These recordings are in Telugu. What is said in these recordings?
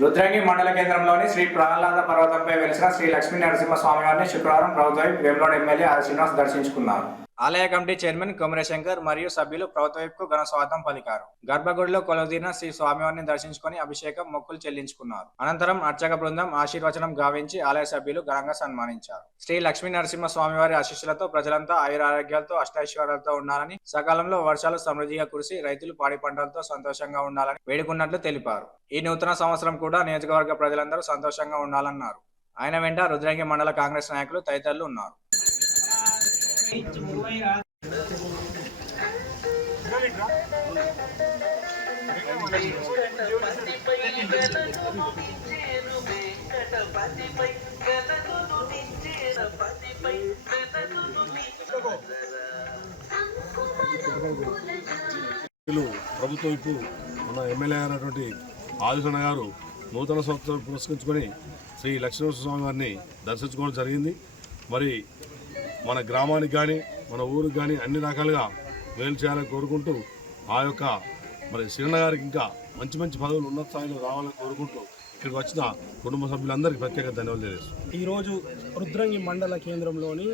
రుద్రంగి మండల కేంద్రంలోని శ్రీ ప్రహ్లాద పర్వతంపై వెలిసిన శ్రీ లక్ష్మీ నరసింహస్వామి వారిని శుక్రవారం ప్రభుత్వ వేములవాడ ఎమ్మెల్యే ఆర్ శ్రీనివాస్ దర్శించుకున్నారు. ఆలయ కమిటీ చైర్మన్ కొమరేశంకర్ మరియు సభ్యులు ప్రభుత్వకు ఘన స్వాగతం పలికారు. గర్భగుడిలో కొలువుదీరిన శ్రీ స్వామివారిని దర్శించుకుని అభిషేకం మొక్కులు చెల్లించుకున్నారు. అనంతరం అర్చక బృందం ఆశీర్వచనం గావించి ఆలయ సభ్యులు ఘనంగా సన్మానించారు. శ్రీ లక్ష్మీ నరసింహ స్వామివారి ఆశీస్సులతో ప్రజలంతా ఆయురారోగ్యాలతో అష్టైశ్వర్యాలతో ఉండాలని, సకాలంలో వర్షాలు సమృద్ధిగా కురిసి రైతులు పాడి పంటలతో సంతోషంగా ఉండాలని వేడుకున్నట్లు తెలిపారు. ఈ నూతన సంవత్సరం కూడా నియోజకవర్గ ప్రజలందరూ సంతోషంగా ఉండాలన్నారు. ఆయన వెంట రుద్రంగి మండల కాంగ్రెస్ నాయకులు తదితరులు ఉన్నారు. ప్రభుత్వం వైపు మన ఎమ్మెల్యే అయినటువంటి ఆదిశన్న గారు నూతన సంవత్సరం పురస్కరించుకొని శ్రీ లక్ష్మీనరసింహస్వామి వారిని దర్శించుకోవడం జరిగింది. మరి మన గ్రామానికి కానీ మన ఊరికి కానీ అన్ని రకాలుగా మేలు చేయాలని కోరుకుంటూ ఆ యొక్క మరి శ్రీన్న గారికి ఇంకా మంచి మంచి పదవులు ఉన్నత స్థాయిలో రావాలని కోరుకుంటూ ఇక్కడికి వచ్చిన కుటుంబ సభ్యులందరికీ ప్రత్యేక ధన్యవాదాలు తెలియజేస్తున్నాను. ఈరోజు రుద్రంగి మండల కేంద్రంలోని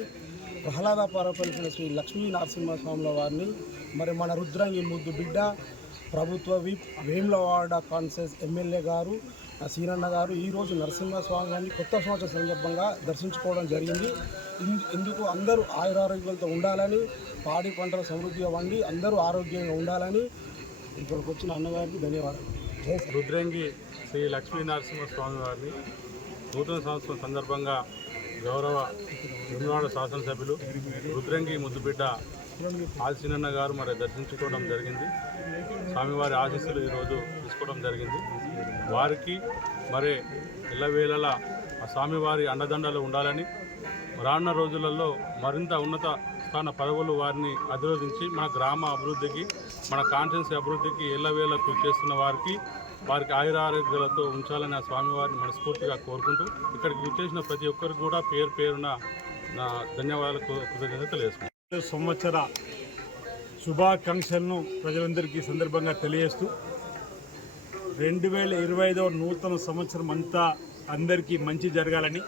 ప్రహ్లాద పరపలిసిన శ్రీ లక్ష్మీ నరసింహస్వాముల వారిని మరి మన రుద్రంగి ముద్దు బిడ్డ ప్రభుత్వ విప్ వేములవాడ కాన్సెన్స్ ఎమ్మెల్యే గారు సీనన్న గారు ఈరోజు నరసింహస్వామి గారిని కొత్త సంవత్సరం సందర్భంగా దర్శించుకోవడం జరిగింది. ఇందుకు అందరూ ఆయురారోగ్యాలతో ఉండాలని, పాడి పంటలు సమృద్ధిగా వండి అందరూ ఆరోగ్యంగా ఉండాలని ఇక్కడికి వచ్చిన అన్నగారికి ధన్యవాదాలు. రుద్రంగి శ్రీ లక్ష్మీ నరసింహస్వామి వారిని నూతన సంవత్సరం సందర్భంగా గౌరవ వేములవాడ శాసనసభ్యులు రుద్రంగి ముద్దుబిడ్డ ఆదిశన్న గారు మరి దర్శించుకోవడం జరిగింది. స్వామివారి ఆశీస్సులు ఈరోజు తీసుకోవడం జరిగింది. వారికి మరి ఇళ్ళవేళలా ఆ స్వామివారి అండదండలు ఉండాలని, రానున్న రోజులలో మరింత ఉన్నత స్థాన పదవులు వారిని అభివృద్ధించి మన గ్రామ అభివృద్ధికి, మన కాన్స్టిట్యున్సీ అభివృద్ధికి ఇళ్ళవేళ కృషి చేస్తున్న వారికి ఆయురారోగ్యాలతో ఉంచాలని ఆ స్వామివారిని మనస్ఫూర్తిగా కోరుకుంటూ ఇక్కడికి విచ్చేసిన ప్రతి ఒక్కరికి కూడా పేరు పేరున నా ధన్యవాదాలు కృతజ్ఞతలు తెలియజేస్తున్నాను. సంవత్సర శుభాకాంక్షలను ప్రజలందరికీ సందర్భంగా తెలియజేస్తూ 2025 నూతన సంవత్సరం అంతా అందరికీ మంచి జరగాలని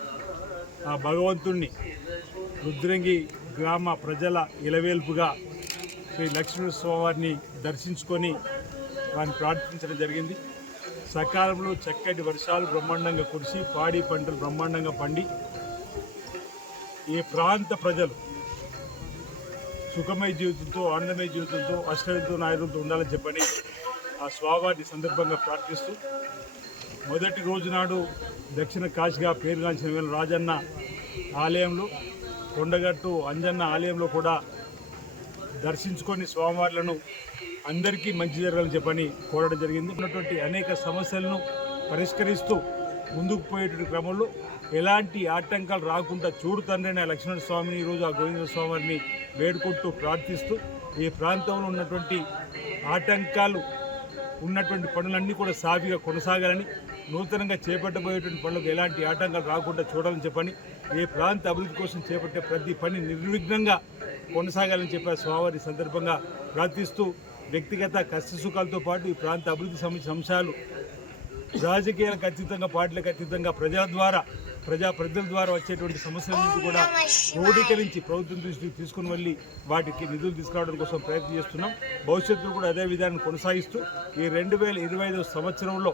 ఆ భగవంతుణ్ణి రుద్రంగి గ్రామ ప్రజల ఇలవేల్పుగా శ్రీ లక్ష్మీస్వామివారిని దర్శించుకొని వారిని ప్రార్థించడం జరిగింది. సకాలంలో చక్కటి వర్షాలు బ్రహ్మాండంగా కురిసి పాడి పంటలు బ్రహ్మాండంగా పండి ఈ ప్రాంత ప్రజలు సుఖమయ జీవితంతో, ఆనందమయ జీవితంతో, అష్టంతో ఆయుర్వంతో ఉండాలని చెప్పని ఆ స్వామివారిని సందర్భంగా ప్రార్థిస్తూ మొదటి రోజు నాడు దక్షిణ కాశీగా పేరుగాంచిన రాజన్న ఆలయంలో, కొండగట్టు అంజన్న ఆలయంలో కూడా దర్శించుకొని స్వామివార్లను అందరికీ మంచి జరగాలని చెప్పని కోరడం జరిగింది. ఉన్నటువంటి అనేక సమస్యలను పరిష్కరిస్తూ ముందుకు పోయేటువంటి క్రమంలో ఎలాంటి ఆటంకాలు రాకుండా చూడు తండ్రి లక్ష్మణ స్వామిని ఈరోజు ఆ గోవింద స్వామిని వేడుకుంటూ ప్రార్థిస్తూ ఈ ప్రాంతంలో ఉన్నటువంటి ఆటంకాలు ఉన్నటువంటి పనులన్నీ కూడా సాఫీగా కొనసాగాలని, నూతనంగా చేపట్టబోయేటువంటి పనులకు ఎలాంటి ఆటంకాలు రాకుండా చూడాలని చెప్పని, ఈ ప్రాంత అభివృద్ధి కోసం చేపట్టే ప్రతి పని నిర్విఘ్నంగా కొనసాగాలని చెప్పి స్వామివారి సందర్భంగా ప్రార్థిస్తూ వ్యక్తిగత కష్టసుఖాలతో పాటు ఈ ప్రాంత అభివృద్ధి సంబంధించిన అంశాలు రాజకీయాలకు అతీతంగా, పార్టీలకు అతీతంగా ప్రజల ద్వారా వచ్చేటువంటి సమస్యల నుంచి కూడా క్రోడీకరించి ప్రభుత్వం దృష్టికి తీసుకుని వెళ్ళి వాటికి నిధులు తీసుకురావడం కోసం ప్రయత్నం చేస్తున్నాం. భవిష్యత్తులో కూడా అదే విధానం కొనసాగిస్తూ ఈ 2025 సంవత్సరంలో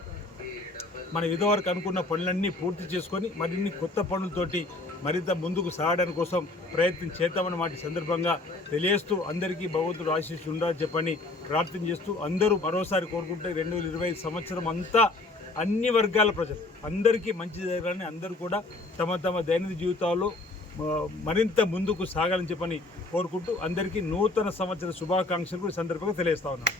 మనం ఇదివరకు అనుకున్న పనులన్నీ పూర్తి చేసుకొని మరిన్ని కొత్త పనులతోటి మరింత ముందుకు సాగడానికి కోసం ప్రయత్నం చేద్దామని మాట సందర్భంగా తెలియజేస్తూ అందరికీ భగవంతుడు ఆశీస్సులు ఉండాలని చెప్పని ప్రార్థన చేస్తూ అందరూ మరోసారి కోరుకుంటే 2025 సంవత్సరం అంతా అన్ని వర్గాల ప్రజలు అందరికీ మంచి జరగాలని, అందరూ కూడా తమ దైనందిన జీవితాల్లో మరింత ముందుకు సాగాలని చెప్పని కోరుకుంటూ అందరికీ నూతన సంవత్సర శుభాకాంక్షలు సందర్భంగా తెలియజేస్తా ఉన్నాను.